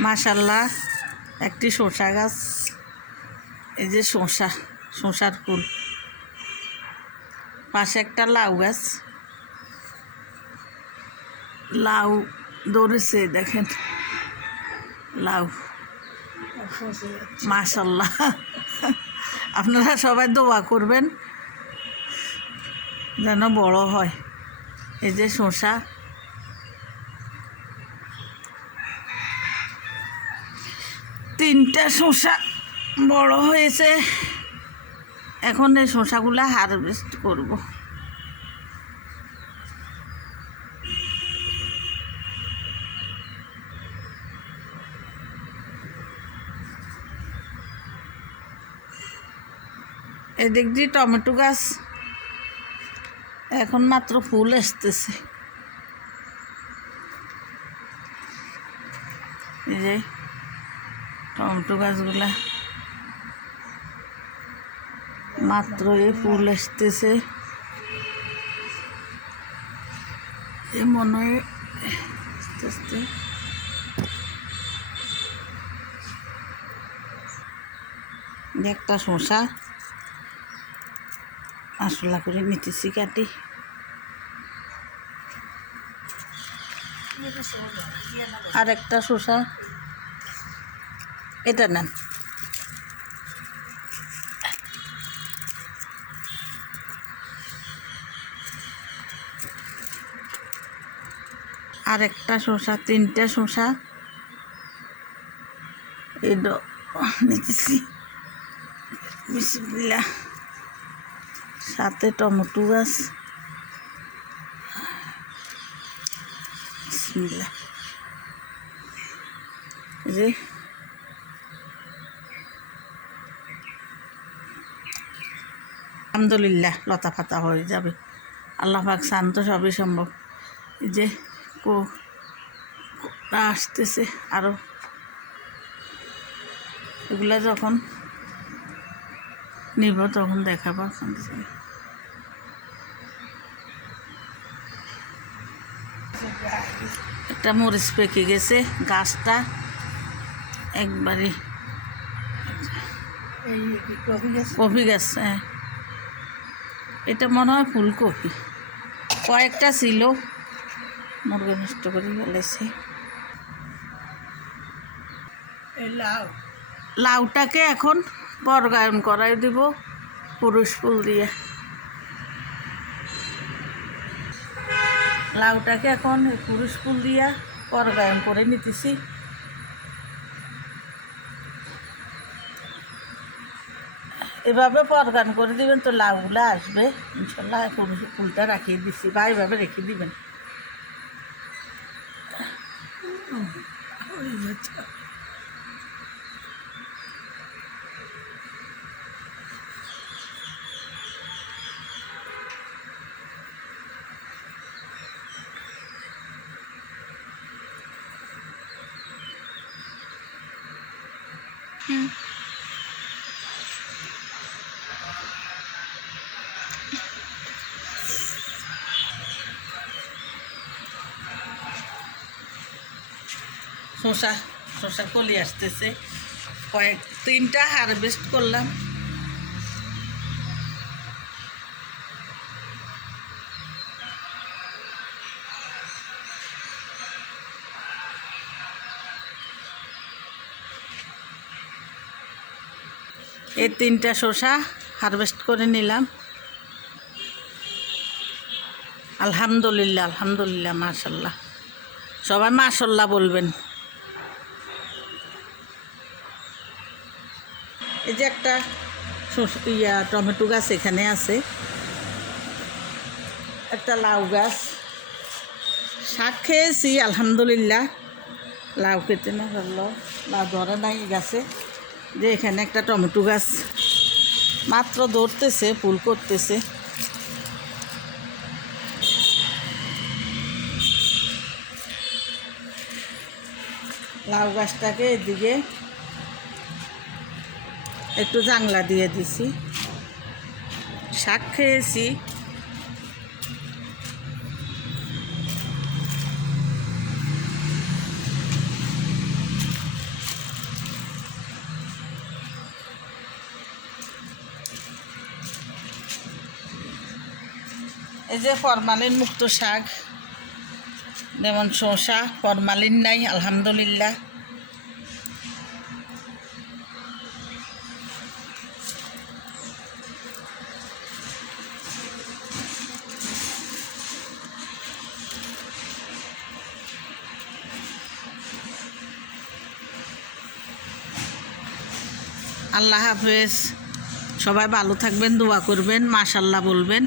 মাশাল্লাহ একটি শসা গাছ, এই যে শসার ফুল, পাশে একটা লাউ গাছ, লাউ ধরেছে দেখেন, লাউ মাশাল্লাহ। আপনারা সবাই দোয়া করবেন যেন বড় হয়। এই যে শসা, তিনটা শসা বড় হয়েছে, এখন এই শসাগুলা হারভেস্ট করব। এদিক দিয়ে টমেটো গাছ এখন মাত্র ফুল আসতেছে, এই যে টমেটো গাছগুলা মাত্র এই ফুল আসতেছে, এই মনে হয় আস্তে আস্তে। একটা শসা আসলা করে নিতেছি কাটি, আর একটা শসা এটা নেন। আর একটা শসা, তিনটা শসা এটা নিতেছি, বিসমিল্লাহ। সাথে টমেটো গাছ, বিসমিল্লাহ। এই যে আলহামদুলিল্লাহ লতা পাতা হয়ে যাবে, আল্লাহ পাক চান তো সবই সম্ভব। এই যে আসতেছে আরও, এগুলা যখন নিব তখন দেখাবো। একটা মরিচ পেকে গেছে গাছটা একবারে, কপি গাছ, হ্যাঁ এটা মনে হয় ফুলকপি, কয়েকটা ছিল মুরগি নষ্ট করে ফেলেছে। লাউটাকে এখন বর্গায়ন করাই দিব পুরুষ ফুল দিয়ে, লাউটাকে এখন পুরুষ ফুল দিয়া বর্গায়ন করে নিতেছি। এভাবে বর্গায়ন করে দিবেন তো লাউগুলো আসবে ইনশাল্লাহ। পুরুষ ফুলটা রাখিয়ে দিচ্ছি বা এভাবে রেখে দিবেন। শসা কলি আসতেছে, তিনটা হারভেস্ট করলাম। এই তিনটা শসা হারভেস্ট করে নিলাম। আলহামদুলিল্লাহ, আলহামদুলিল্লাহ, মাশাল্লাহ। সবাই মাশাল্লাহ বলবেন। এই যে একটা টমেটো গাছ এখানে আছে, একটা লাউ গাছ, শাক খেয়েছি আলহামদুলিল্লাহ। লাউ খেতে না ভালো, লাউ ধরে নাই গাছে। যে এখানে একটা টমেটো গাছ মাত্র ধরতেছে, ফুল করতেছে। লাউ গাছটাকে এদিকে একটু জাংলা দিয়ে দিছি, শাক খেয়েছি। এই যে ফরমালিন মুক্ত শাক, যেমন শসা, ফরমালিন নাই আলহামদুলিল্লাহ। আল্লাহ হাফেজ। সবাই ভালো থাকবেন, দোয়া করবেন, মাশাল্লাহ বলবেন।